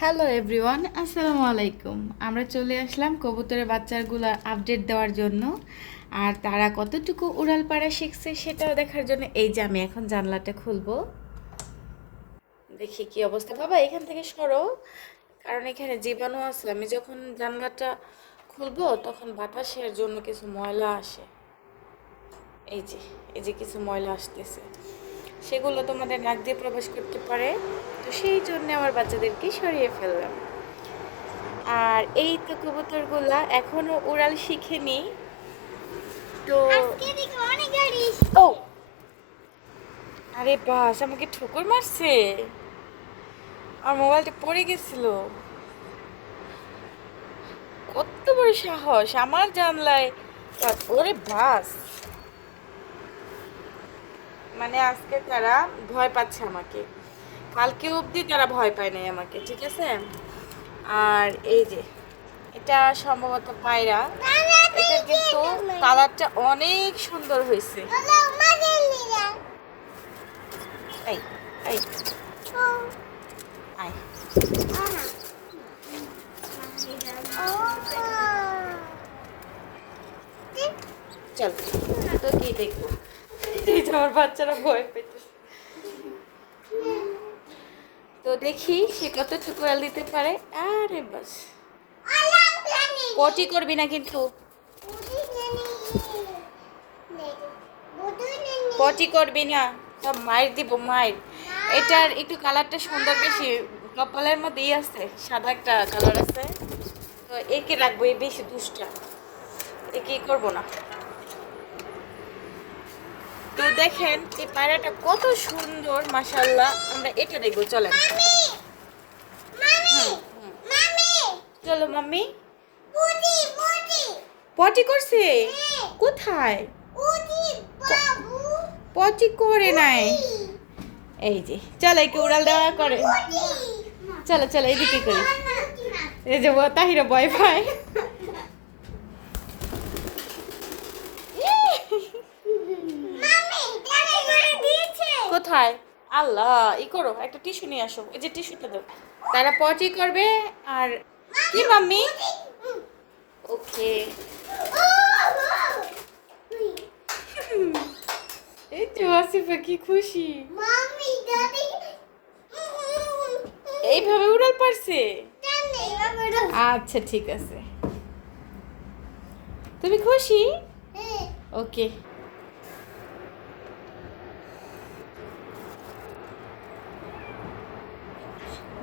Hello everyone আসসালামু আলাইকুম আমরা চলে আসলাম কবুতরের বাচ্চাগুলো আপডেট দেওয়ার জন্য। আর তারা কতটুকু উড়াল পাড়া শিখছে সেটাও দেখার জন্য এই যে আমি এখন জানলাটা খুলবো। দেখি কি অবস্থা। বাবা, এখান থেকে সরো। কারণ এখানে জীবাণু আছে। আমি যখন জানলাটা খুলবো, তখন বাতাসের জন্য কিছু ময়লা আসে। এই যে এই যে কিছু ময়লা আসতেছে। সেগুলো তোমাদের নাক দিয়ে প্রবেশ করতে পারে। তো সেই জন্য আমার বাচ্চাদেরকে সরিয়ে ফেললাম। আর এই তো কবুতরগুলা এখনও উড়াল শিখেনি। তো ও! আরে বাস আমাকে ঠুকুর মারছে। আর মোবাইলটা পড়ে গেছিল। কত বড় সাহস আমার জানলায়। ওরে বাস। মানে আজকে তারা ভয় পাচ্ছে আমাকে। কালকে অবধি তারা ভয় পায় নাই আমাকে, ঠিক আছে? আর এই যে, এটা সম্ভবত পায়রা। এটা কিন্তু কালারটা অনেক সুন্দর হয়েছে। চল তো কি দেখব। আমার বাচ্চারা ভয় পেতে তো দেখি সে কত ঠুকুরাল দিতে পারে। আরে বাস। পটি করবি না কিন্তু। পটি করবি না। সব মায়ের দিব মায়ের এটার একটু কালারটা সুন্দর বেশি। কপালের মধ্যে ই আছে, সাদা একটা কালার আছে। তো একে রাখব, এই বেশি দুষ্টা। একে করব না। তো দেখেন এই পায়রাটা কত সুন্দর মাশাল্লাহ আমরা এটা দেখব চলেন। চলো মাম্মি। পটি করছে? কোথায়? পটি করে নাই। এই যে চলো একে উড়াল দেওয়া করে। চলো চলো এদিকে করি। এই যে তাহিরা ভয় পায়। কোথায় আল্লাহ ই করো একটা টিস্যু নিয়ে আসো এই যে টিস্যুটা দাও। তারা পটি করবে আর কি মাম্মি? ওকে। এই তো আসিফা কি খুশি। এইভাবে উড়াল পারছে? আচ্ছা ঠিক আছে। তুমি খুশি? হ্যাঁ। ওকে।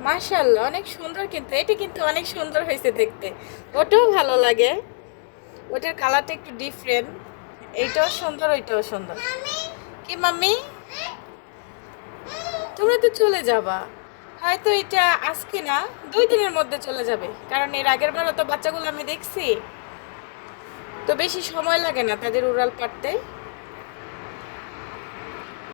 মাশাল্লাহ অনেক সুন্দর কিন্তু, এটা কিন্তু অনেক সুন্দর হয়েছে দেখতে। ওটাও ভালো লাগে। ওটার কালারটা একটু ডিফারেন্ট এইটাও সুন্দর, ওইটাও সুন্দর। কি মাম্মি? তোমরা তো চলে যাবা। হয়তো এটা আজকে না, দুই দিনের মধ্যে চলে যাবে। কারণ এর আগের বারও তো বাচ্চাগুলো আমি দেখছি। তো বেশি সময় লাগে না তাদের উড়াল পাড়তে।